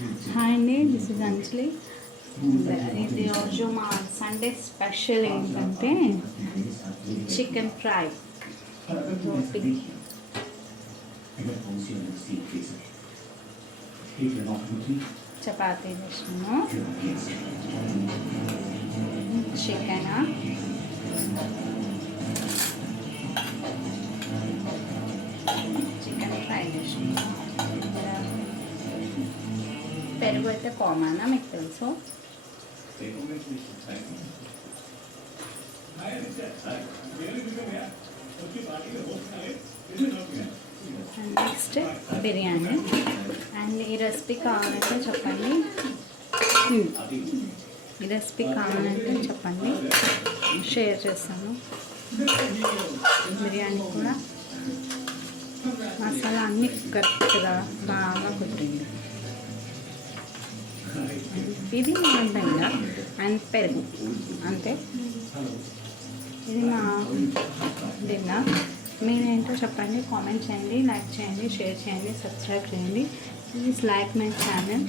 హాయ్ అండి, this is అంజలి. ఇది రోజు మా సండే స్పెషల్ ఏంటంటే చికెన్ ఫ్రై రోటీ చపాతీ చేసినాము. చికెన్ ఫ్రై చేసినాము. పెరుగు అయితే కామన్ మీకు తెలుసు. నెక్స్ట్ బిర్యానీ. అండ్ ఈ రెసిపీ కావాలంటే చెప్పండి, షేర్ చేస్తాను. బిర్యానీ కూడా మసాలా అన్నీ కరెక్ట్గా బాగా కుదిరింది. ఇది అంతంగా అండ్ పెరుగు అంతే. ఇది మా డిన్నర్. మీరేంటో చెప్పండి, కామెంట్ చేయండి, లైక్ చేయండి, షేర్ చేయండి, సబ్స్క్రైబ్ చేయండి. Please like my channel.